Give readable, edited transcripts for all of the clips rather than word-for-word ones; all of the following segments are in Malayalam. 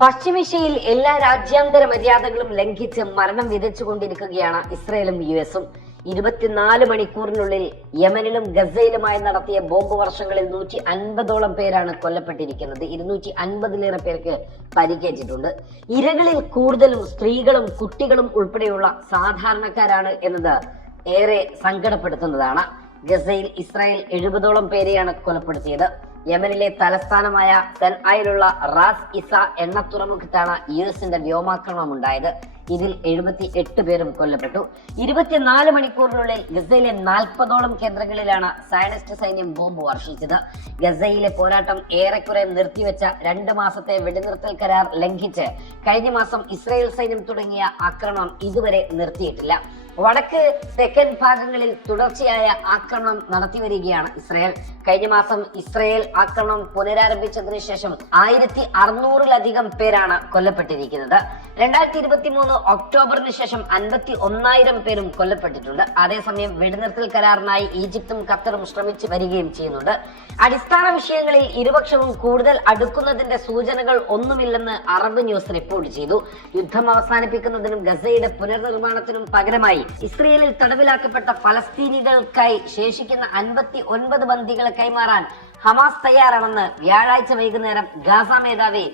പശ്ചിമേഷ്യയിൽ എല്ലാ രാജ്യാന്തര മര്യാദകളും ലംഘിച്ച് മരണം വിതച്ചുകൊണ്ടിരിക്കുകയാണ് ഇസ്രയേലും യുഎസും. 24 മണിക്കൂറിനുള്ളിൽ യമനിലും ഗസയിലുമായി നടത്തിയ ബോംബ് വർഷങ്ങളിൽ 150ഓളം പേരാണ് കൊല്ലപ്പെട്ടിരിക്കുന്നത്. 250ലേറെ പേർക്ക് പരിക്കേറ്റിട്ടുണ്ട്. ഇരകളിൽ കൂടുതലും സ്ത്രീകളും കുട്ടികളും ഉൾപ്പെടെയുള്ള സാധാരണക്കാരാണ് എന്നത് ഏറെ സങ്കടപ്പെടുത്തുന്നതാണ്. ഗസയിൽ ഇസ്രായേൽ 70ഓളം പേരെയാണ് കൊലപ്പെടുത്തിയത്. യമനിലെ തലസ്ഥാനമായ സൻആയിലുള്ള റാസ് ഇസ എണ്ണ തുറമുഖത്താണ് യുഎസിന്റെ വ്യോമാക്രമണം ഉണ്ടായത്. ഇതിൽ 78 പേരും കൊല്ലപ്പെട്ടു. 24 മണിക്കൂറിനുള്ളിൽ ഗസയിലെ 40ഓളം കേന്ദ്രങ്ങളിലാണ് സയനിസ്റ്റ് സൈന്യം ബോംബ് വർഷിച്ചത്. ഗസയിലെ പോരാട്ടം ഏറെക്കുറെ നിർത്തിവെച്ച 2 മാസത്തെ വെടിനിർത്തൽ കരാർ ലംഘിച്ച് കഴിഞ്ഞ മാസം ഇസ്രായേൽ സൈന്യം തുടങ്ങിയ ആക്രമണം ഇതുവരെ നിർത്തിയിട്ടില്ല. വടക്ക് തെക്കൻ ഭാഗങ്ങളിൽ തുടർച്ചയായ ആക്രമണം നടത്തിവരികയാണ് ഇസ്രായേൽ. കഴിഞ്ഞ മാസം ഇസ്രായേൽ ആക്രമണം പുനരാരംഭിച്ചതിനു ശേഷം 1600-ലധികം പേരാണ് കൊല്ലപ്പെട്ടിരിക്കുന്നത്. 2023 ഒക്ടോബറിന് ശേഷം 51,000 പേരും കൊല്ലപ്പെട്ടിട്ടുണ്ട്. അതേസമയം വെടിനിർത്തൽ കരാറിനായി ഈജിപ്തും ഖത്തറും ശ്രമിച്ചു വരികയും ചെയ്യുന്നുണ്ട്. അടിസ്ഥാന വിഷയങ്ങളിൽ ഇരുപക്ഷവും കൂടുതൽ അടുക്കുന്നതിന്റെ സൂചനകൾ ഒന്നുമില്ലെന്ന് അറബ് ന്യൂസ് റിപ്പോർട്ട് ചെയ്തു. യുദ്ധം അവസാനിപ്പിക്കുന്നതിനും ഗസയുടെ പുനർനിർമ്മാണത്തിനും പകരമായി ഇസ്രയേലിൽ തടവിലാക്കപ്പെട്ട ഫലസ്തീനികൾക്കായി ശേഷിക്കുന്ന 59 ബന്ദികളെ കൈമാറാൻ ഹമാസ് തയ്യാറാണെന്ന് വ്യാഴാഴ്ച വൈകുന്നേരം ഗാസ മേധാവി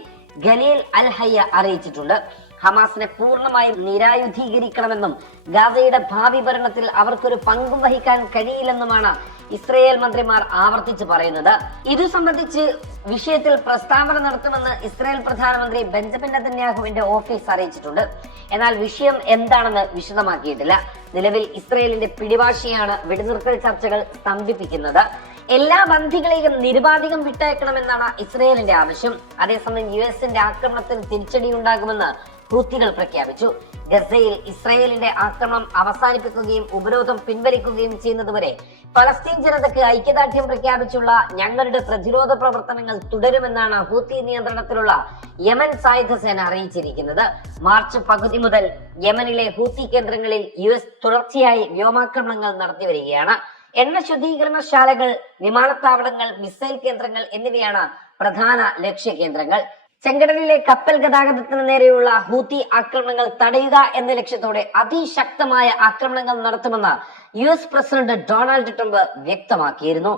ഖലീൽ അൽ ഹയ്യ അറിയിച്ചിട്ടുണ്ട്. ഹമാസിനെ പൂർണ്ണമായും നിരായുധീകരിക്കണമെന്നും ഗാസയുടെ ഭാവി ഭരണത്തിൽ അവർക്കൊരു പങ്കും വഹിക്കാൻ കഴിയില്ലെന്നുമാണ് ഇസ്രയേൽ മന്ത്രിമാർ ആവർത്തിച്ച് പറയുന്നത്. ഇതു സംബന്ധിച്ച് വിഷയത്തിൽ പ്രസ്താവന നടത്തുമെന്ന് ഇസ്രായേൽ പ്രധാനമന്ത്രി ബെഞ്ചമിൻ നെതന്യാഹുവിന്റെ ഓഫീസ് അറിയിച്ചിട്ടുണ്ട്. എന്നാൽ വിഷയം എന്താണെന്ന് വിശദമാക്കിയിട്ടില്ല. നിലവിൽ ഇസ്രയേലിന്റെ പിടിവാശിയാണ് വെടിനിർത്തൽ ചർച്ചകൾ സ്തംഭിപ്പിക്കുന്നത്. എല്ലാ ബന്ദികളെയും നിരുപാധികം വിട്ടയക്കണമെന്നാണ് ഇസ്രയേലിന്റെ ആവശ്യം. അതേസമയം യുഎസിന്റെ ആക്രമണത്തിന് തിരിച്ചടിയുണ്ടാകുമെന്ന് ഹൂത്തികൾ പ്രഖ്യാപിച്ചു. ഗസയിൽ ഇസ്രയേലിന്റെ ആക്രമണം അവസാനിപ്പിക്കുകയും ഉപരോധം പിൻവലിക്കുകയും ചെയ്യുന്നതുവരെ ഫലസ്തീൻ ജനതയ്ക്ക് ഐക്യദാർഢ്യം പ്രഖ്യാപിച്ചുള്ള ഞങ്ങളുടെ പ്രതിരോധ പ്രവർത്തനങ്ങൾ തുടരുമെന്നാണ് ഹൂത്തി നിയന്ത്രണത്തിലുള്ള യമൻ സായുധ സേന അറിയിച്ചിരിക്കുന്നത്. മാർച്ച് പകുതി മുതൽ യമനിലെ ഹൂത്തി കേന്ദ്രങ്ങളിൽ യുഎസ് തുടർച്ചയായി വ്യോമാക്രമണങ്ങൾ നടത്തി വരികയാണ്. എണ്ണ ശുദ്ധീകരണശാലകൾ, വിമാനത്താവളങ്ങൾ, മിസൈൽ കേന്ദ്രങ്ങൾ എന്നിവയാണ് പ്രധാന ലക്ഷ്യ കേന്ദ്രങ്ങൾ. ചെങ്കടലിലെ കപ്പൽ ഗതാഗതത്തിന് നേരെയുള്ള ഹൂത്തി ആക്രമണങ്ങൾ തടയുക എന്ന ലക്ഷ്യത്തോടെ അതിശക്തമായ ആക്രമണങ്ങൾ നടത്തുമെന്ന് യുഎസ് പ്രസിഡന്റ് ഡൊണാൾഡ് ട്രംപ് വ്യക്തമാക്കിയിരുന്നു.